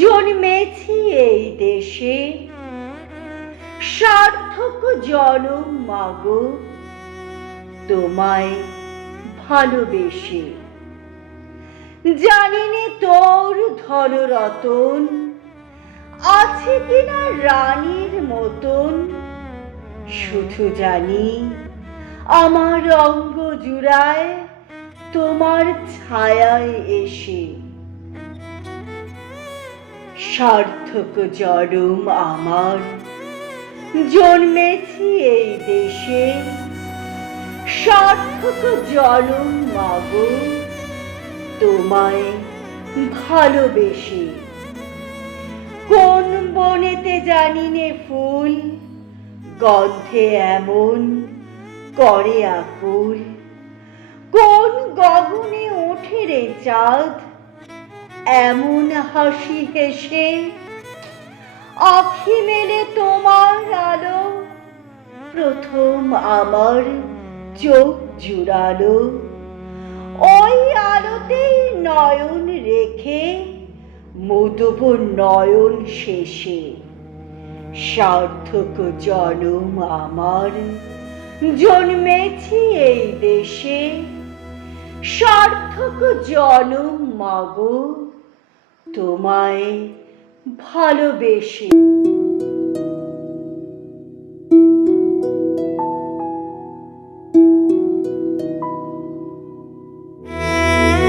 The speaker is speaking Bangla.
জন্মেছি এই দেশে। সার্থক জনম মাগো, তোমায় ভালোবেসে। জানি নে তোর ধন রতন আছে কিনা রানীর মতন। শুধু জানি আমার অঙ্গ জুড়ায় তোমার ছায়ায় এসে। সার্থক জনম আমার। জন্মেছি এই দেশে। সার্থক জনম মাগো। তোমায় ভালোবেসে। কোন বনেতে জানি নে ফুল? গন্ধে এমন করে আকুল। কোন গগনে ওঠে রে চাঁদ। এমন হাসি হেসে আখি মেলে তোমার আলো। প্রথম আমার চোখ জুড়ালো। ওই আলোতেই নয়ন রেখে, মুদব নয়ন শেষে। সার্থক জনম আমার, জন্মেছি এই দেশে। সার্থক জনম মাগো। তোমায় ভালোবেসে